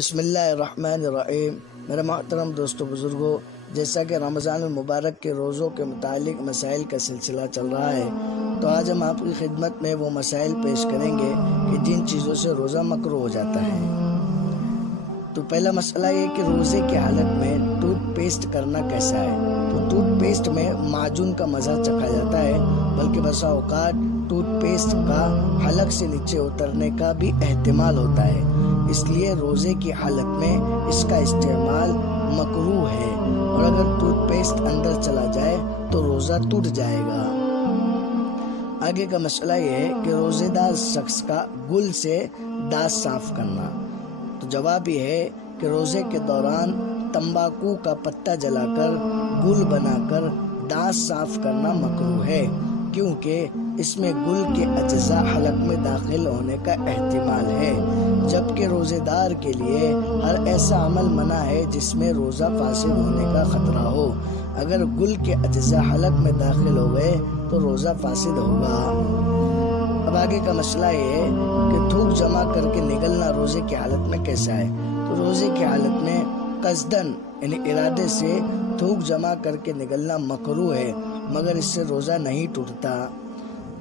بسم اللہ الرحمن الرحیم۔ میرے محترم دوستو بزرگوں، جیسا کہ رمضان المبارک کے روزوں کے متعلق مسائل کا سلسلہ چل رہا ہے، تو آج ہم آپ کی خدمت میں وہ مسائل پیش کریں گے کہ جن چیزوں سے روزہ مکروہ ہو جاتا ہے۔ تو پہلا مسئلہ یہ کہ روزے کی حالت میں ٹوتھ پیسٹ کرنا کیسا ہے۔ تو ٹوتھ پیسٹ میں معجون کا مزہ چکھا جاتا ہے، بلکہ بسا اوقات ٹوتھ پیسٹ کا حلق سے نیچے اترنے کا بھی احتمال ہوتا ہے، اس لیے روزے کی حالت میں اس کا استعمال مکروہ ہے، اور اگر ٹوتھ پیسٹ اندر چلا جائے تو روزہ ٹوٹ جائے گا۔ آگے کا مسئلہ یہ ہے کہ روزے دار شخص کا گل سے دانت صاف کرنا۔ تو جواب یہ ہے کہ روزے کے دوران تمباکو کا پتا جلا کر گل بنا کر دانت صاف کرنا مکروہ ہے، کیونکہ اس میں گل کے اجزاء حلق میں داخل ہونے کا احتمال ہے، جبکہ روزے دار کے لیے ہر ایسا عمل منع ہے جس میں روزہ فاسد ہونے کا خطرہ ہو۔ اگر گل کے اجزاء حلق میں داخل ہو گئے تو روزہ فاسد ہوگا۔ اب آگے کا مسئلہ یہ ہے کہ تھوک جمع کر کے نگلنا روزے کی حالت میں کیسا ہے۔ تو روزے کی حالت میں قصدن یعنی ارادے سے تھوک جمع کر کے نگلنا مکروہ ہے، مگر اس سے روزہ نہیں ٹوٹتا۔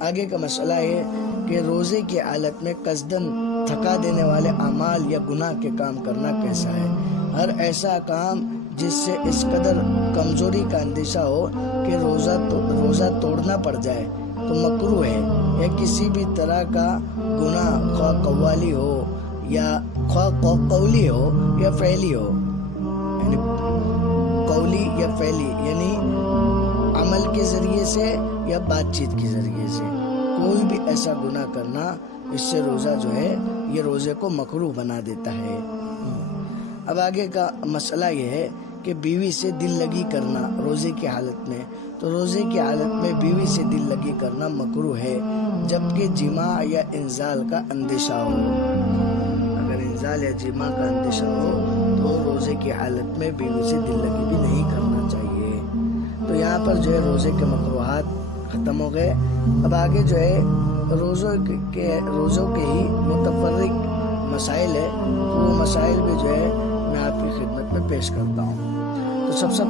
آگے کا مسئلہ ہے کہ روزے کی حالت میں قصدن تھکا دینے والے اعمال یا گناہ کے کام کرنا کیسا ہے۔ ہر ایسا کام جس سے اس قدر کمزوری کا اندیشہ ہو کہ روزہ توڑنا پڑ جائے تو مکروہ ہے، یا کسی بھی طرح کا گناہ خواہ قوالی ہو یا قولی ہو یا فعلی ہو، یعنی قولی یا فعلی یعنی عمل کے ذریعے سے یا بات چیت کے ذریعے سے کوئی بھی ایسا گناہ کرنا، اس سے روزہ جو ہے یہ روزے کو مکروہ بنا دیتا ہے۔ اب آگے کا مسئلہ یہ ہے کہ بیوی سے دل لگی کرنا روزے کی حالت میں۔ تو روزے کی حالت میں بیوی سے دل لگی کرنا مکروہ ہے، جبکہ جماع یا انزال کا اندیشہ ہو۔ اگر انزال یا جماع کا اندیشہ ہو تو روزے کی حالت میں بیوی سے دل لگی بھی نہیں کرنا چاہیے۔ تو یہاں پر جو ہے روزے کے مکروہات ختم ہو گئے۔ اب آگے جو ہے روزوں کے ہی متفرق مسائل ہے، وہ مسائل بھی جو ہے میں آپ کی خدمت میں پیش کرتا ہوں۔ تو سب سے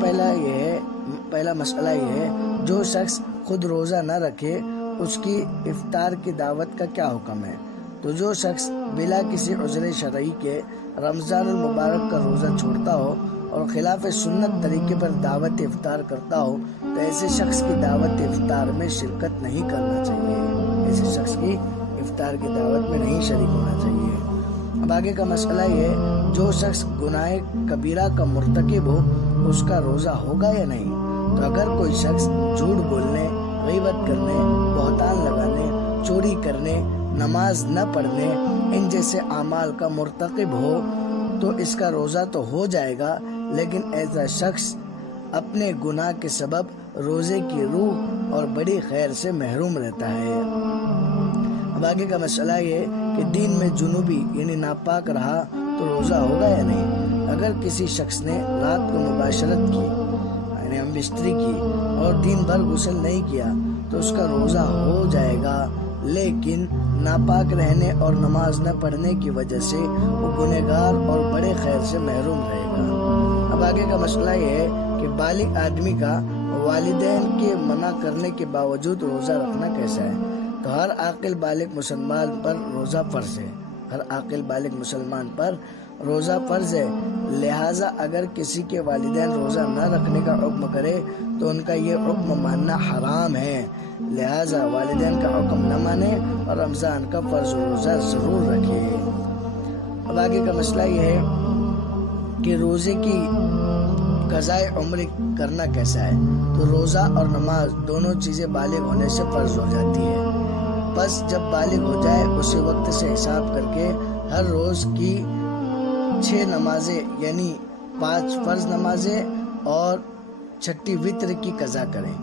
پہلا مسئلہ یہ ہے، جو شخص خود روزہ نہ رکھے اس کی افطار کی دعوت کا کیا حکم ہے۔ تو جو شخص بلا کسی عذر شرعی کے رمضان المبارک کا روزہ چھوڑتا ہو اور خلاف سنت طریقے پر دعوت افطار کرتا ہو تو ایسے شخص کی دعوت افطار میں شرکت نہیں کرنا چاہیے، ایسے شخص کی افطار کی دعوت میں نہیں شریک ہونا چاہیے۔ اب آگے کا مسئلہ یہ ہے، جو شخص گناہ کبیرہ کا مرتکب ہو اس کا روزہ ہوگا یا نہیں۔ تو اگر کوئی شخص جھوٹ بولنے، غیبت کرنے، بہتان لگانے، چوری کرنے، نماز نہ پڑھنے ان جیسے اعمال کا مرتکب ہو تو اس کا روزہ تو ہو جائے گا، لیکن ایسا شخص اپنے گناہ کے سبب روزے کی روح اور بڑی خیر سے محروم رہتا ہے۔ اب آگے کا مسئلہ یہ کہ دین میں جنوبی یعنی ناپاک رہا تو روزہ ہوگا یا نہیں۔ اگر کسی شخص نے رات کو مباشرت کی یعنی ہم بستری کی اور دن بھر غسل نہیں کیا تو اس کا روزہ ہو جائے گا، لیکن ناپاک رہنے اور نماز نہ پڑھنے کی وجہ سے وہ گنہگار اور بڑے خیر سے محروم رہے گا۔ اب آگے کا مسئلہ یہ ہے کہ بالغ آدمی کا والدین کے منع کرنے کے باوجود روزہ رکھنا کیسا ہے۔ تو ہر عاقل بالغ مسلمان پر روزہ فرض ہے، ہر عاقل بالغ مسلمان پر روزہ فرض ہے، لہٰذا اگر کسی کے والدین روزہ نہ رکھنے کا حکم کرے تو ان کا یہ حکم ماننا حرام ہے، لہٰذا والدین کا حکم نہ مانے اور رمضان کا فرض روزہ ضرور رکھے۔ اب آگے کا مسئلہ یہ ہے کہ روزے کی قضائے عمر کرنا کیسا ہے۔ تو روزہ اور نماز دونوں چیزیں بالغ ہونے سے فرض ہو جاتی ہے، بس جب بالغ ہو جائے اسی وقت سے حساب کر کے ہر روز کی 6 نمازیں یعنی 5 فرض نمازیں اور 6 وتر کی قضا کریں۔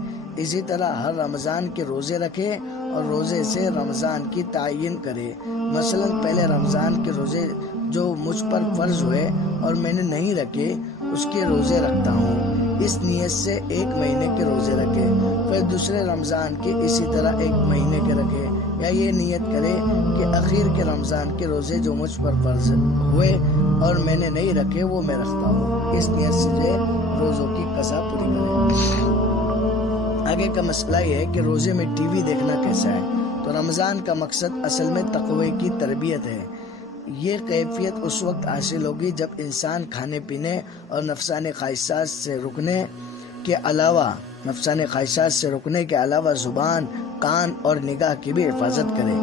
اسی طرح ہر رمضان کے روزے رکھے اور روزے سے رمضان کی تعین کرے۔ مثلا پہلے رمضان کے روزے جو مجھ پر فرض ہوئے اور میں نے نہیں رکھے اس کے روزے رکھتا ہوں، اس نیت سے 1 مہینے کے روزے رکھے، پھر دوسرے رمضان کے اسی طرح 1 مہینے کے رکھے، یا یہ نیت کرے کہ اخیر کے رمضان کے روزے جو مجھ پر فرض ہوئے اور میں نے نہیں رکھے وہ میں رکھتا ہوں، اس نیت سے جو روزوں کی قضا پوری کرے۔ آگے کا مسئلہ یہ ہے کہ روزے میں ٹی وی دیکھنا کیسا ہے؟ تو رمضان کا مقصد اصل میں تقوی کی تربیت ہے۔ یہ کیفیت اس وقت حاصل ہوگی جب انسان کھانے پینے اور نفسانی خواہشات سے رکنے کے علاوہ زبان، کان اور نگاہ کی بھی حفاظت کرے۔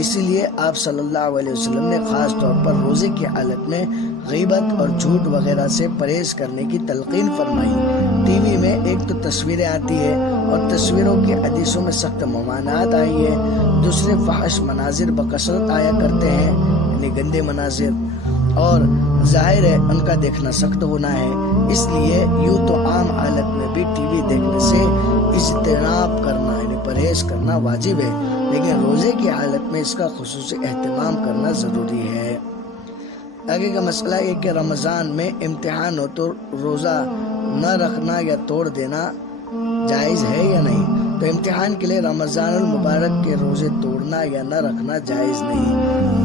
اسی لیے آپ صلی اللہ علیہ وسلم نے خاص طور پر روزے کی حالت میں غیبت اور جھوٹ وغیرہ سے پرہیز کرنے کی تلقین فرمائی۔ ٹی وی میں ایک تو تصویریں آتی ہے اور تصویروں کی حدیثوں میں سخت ممانعت آئی ہے، دوسرے فحش مناظر بکثرت آیا کرتے ہیں، یعنی گندے مناظر، اور ظاہر ہے ان کا دیکھنا سخت گناہ ہے۔ اس لیے یوں تو عام حالت میں بھی ٹی وی دیکھنے سے اجتناب کرنا یعنی پرہیز کرنا واجب ہے، لیکن روزے کی حالت میں اس کا خصوصی اہتمام کرنا ضروری ہے۔ آگے کا مسئلہ یہ کہ رمضان میں امتحان ہو تو روزہ نہ رکھنا یا توڑ دینا جائز ہے یا نہیں؟ تو امتحان کے لیے رمضان المبارک کے روزے توڑنا یا نہ رکھنا جائز نہیں،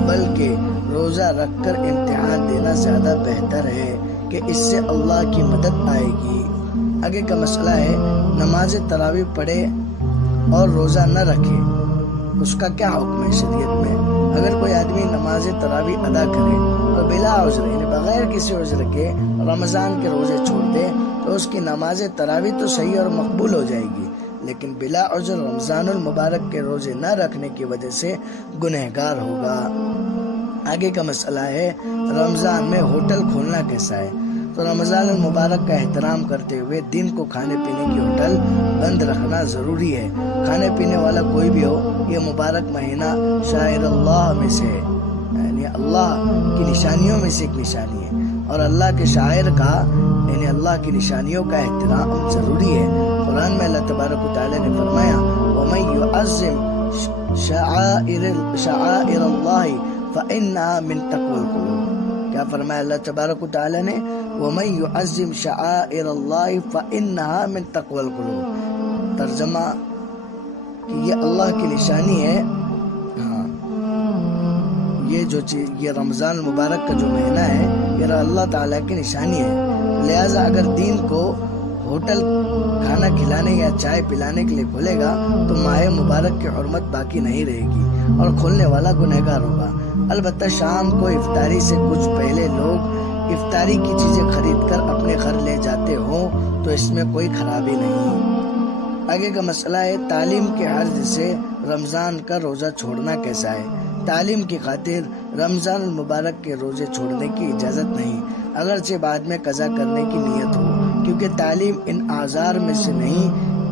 بلکہ روزہ رکھ کر امتحان دینا زیادہ بہتر ہے کہ اس سے اللہ کی مدد آئے گی۔ آگے کا مسئلہ ہے نماز تراویح پڑھے اور روزہ نہ رکھے، اس کا کیا حکم ہے شریعت میں؟ اگر کوئی آدمی نماز تراویح ادا کرے اور بلا عذر یعنی بغیر کسی عذر کے رمضان کے روزے چھوڑ دے تو اس کی نماز تراویح تو صحیح اور مقبول ہو جائے گی، لیکن بلا عذر رمضان المبارک کے روزے نہ رکھنے کی وجہ سے گنہگار ہوگا۔ آگے کا مسئلہ ہے رمضان میں ہوٹل کھولنا کیسا ہے؟ تو رمضان المبارک کا احترام کرتے ہوئے دن کو کھانے پینے کی ہوٹل بند رکھنا ضروری ہے۔ کھانے پینے والا کوئی بھی ہو، یہ مبارک مہینہ شاعر اللہ میں سے ہے، یعنی اللہ کی نشانیوں میں سے ایک نشانی ہے، اور اللہ کے شاعر کا یعنی اللہ کی نشانیوں کا احترام ضروری ہے۔ قرآن میں اللہ تبارک و تعالی نے فرمایا وَمَن يُعَظِّمْ شَعَائِرَ اللَّهِ فَإِنَّهَا مِن تَقْوَى الْقُلُوبِ۔ کیا فرمایا اللہ تبارک و تعالی نے؟ وَمَن يُعَظِّمْ شَعَائِرَ اللَّهِ فَإِنَّهَا مِن تَقْوَى الْقُلُوبِ۔ ترجمہ کہ یہ اللہ کی نشانی ہے، یہ رمضان المبارک کا جو مہینہ ہے یہ اللہ تعالیٰ کی نشانی ہے، لہٰذا اگر دین کو ہوٹل کھانا کھلانے یا چائے پلانے کے لیے کھولے گا تو ماہ مبارک کی حرمت باقی نہیں رہے گی اور کھولنے والا گنہگار ہوگا۔ البتہ شام کو افطاری سے کچھ پہلے لوگ افطاری کی چیزیں خرید کر اپنے گھر لے جاتے ہوں تو اس میں کوئی خرابی نہیں۔ آگے کا مسئلہ ہے تعلیم کے حرج سے رمضان کا روزہ چھوڑنا کیسا ہے؟ تعلیم کی خاطر رمضان المبارک کے روزے چھوڑنے کی اجازت نہیں، اگرچہ بعد میں قضا کرنے کی نیت ہو، کیونکہ تعلیم ان اعذار میں سے نہیں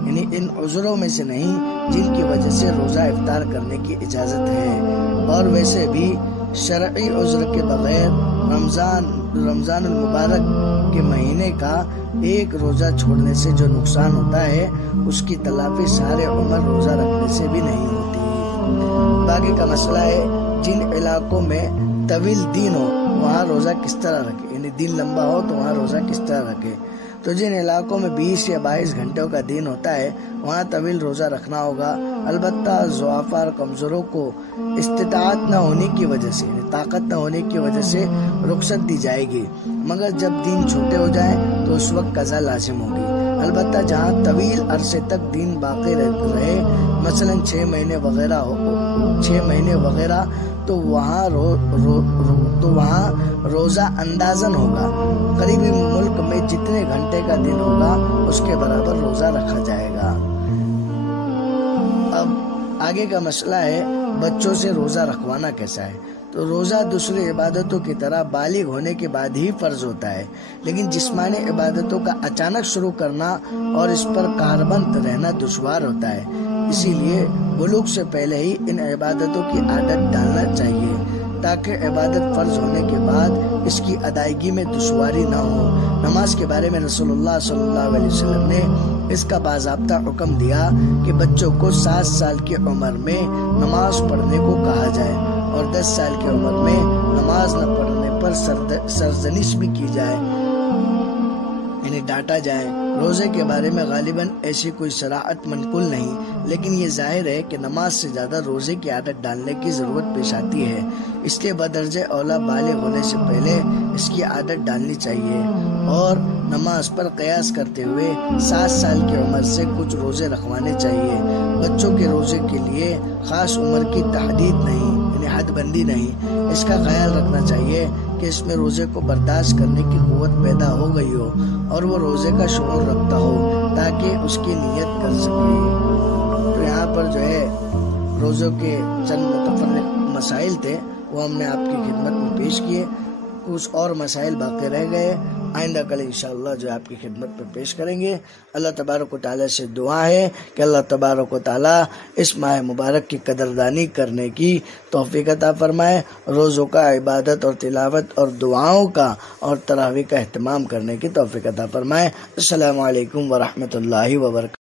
یعنی ان عذروں میں سے نہیں جن کی وجہ سے روزہ افطار کرنے کی اجازت ہے، اور ویسے بھی شرعی عذر کے بغیر رمضان المبارک کے مہینے کا ایک روزہ چھوڑنے سے جو نقصان ہوتا ہے اس کی تلافی سارے عمر روزہ رکھنے سے بھی نہیں ہوتی۔ باقی کا مسئلہ ہے جن علاقوں میں طویل دن ہو وہاں روزہ کس طرح رکھے، یعنی دن لمبا ہو تو وہاں روزہ کس طرح رکھے؟ تو جن علاقوں میں 20 یا 22 گھنٹوں کا دن ہوتا ہے وہاں طویل روزہ رکھنا ہوگا، البتہ ضعفاء اور کمزوروں کو استطاعت نہ ہونے کی وجہ سے یعنی طاقت نہ ہونے کی وجہ سے رخصت دی جائے گی، مگر جب دن چھوٹے ہو جائیں تو اس وقت قضا لازم ہوگی۔ البتہ جہاں طویل عرصے تک دن باقی رہے مثلا 6 مہینے وغیرہ تو وہاں روزہ اندازن ہوگا، قریبی ملک میں جتنے گھنٹے کا دن ہوگا اس کے برابر روزہ رکھا جائے گا۔ اب آگے کا مسئلہ ہے بچوں سے روزہ رکھوانا کیسا ہے؟ تو روزہ دوسری عبادتوں کی طرح بالغ ہونے کے بعد ہی فرض ہوتا ہے، لیکن جسمانی عبادتوں کا اچانک شروع کرنا اور اس پر کاربند رہنا دشوار ہوتا ہے، اسی لیے بلوغ سے پہلے ہی ان عبادتوں کی عادت ڈالنا چاہیے تاکہ عبادت فرض ہونے کے بعد اس کی ادائیگی میں دشواری نہ ہو۔ نماز کے بارے میں رسول اللہ صلی اللہ علیہ وسلم نے اس کا باضابطہ حکم دیا کہ بچوں کو 7 سال کی عمر میں نماز پڑھنے کو کہا جائے اور 10 سال کی عمر میں نماز نہ پڑھنے پر سرزنش بھی کی جائے، یعنی ڈانٹا جائے۔ روزے کے بارے میں غالباً ایسی کوئی صراحت منقول نہیں، لیکن یہ ظاہر ہے کہ نماز سے زیادہ روزے کی عادت ڈالنے کی ضرورت پیش آتی ہے، اس لیے بدرجہ اولیٰ بالغ ہونے سے پہلے اس کی عادت ڈالنی چاہیے، اور نماز پر قیاس کرتے ہوئے 7 سال کی عمر سے کچھ روزے رکھوانے چاہیے۔ بچوں کے روزے کے لیے خاص عمر کی تحدید نہیں، یعنی حد بندی نہیں، اس کا خیال رکھنا چاہیے کہ اس میں روزے کو برداشت کرنے کی قوت پیدا ہو گئی ہو اور وہ روزے کا شعور رکھتا ہو تاکہ اس کی نیت کر سکے۔ تو یہاں پر جو ہے روزوں کے چند متفرق مسائل تھے، وہ ہم نے آپ کی خدمت میں پیش کیے۔ کچھ اور مسائل باقی رہ گئے، آئندہ کل انشاءاللہ جو آپ کی خدمت میں پیش کریں گے۔ اللہ تبارک و تعالیٰ سے دعا ہے کہ اللہ تبارک و تعالیٰ اس ماہ مبارک کی قدردانی کرنے کی توفیق عطا فرمائے، روزوں کا عبادت اور تلاوت اور دعاؤں کا اور تراویح کا اہتمام کرنے کی توفیق عطا فرمائے۔ السلام علیکم ورحمۃ اللہ وبرکاتہ۔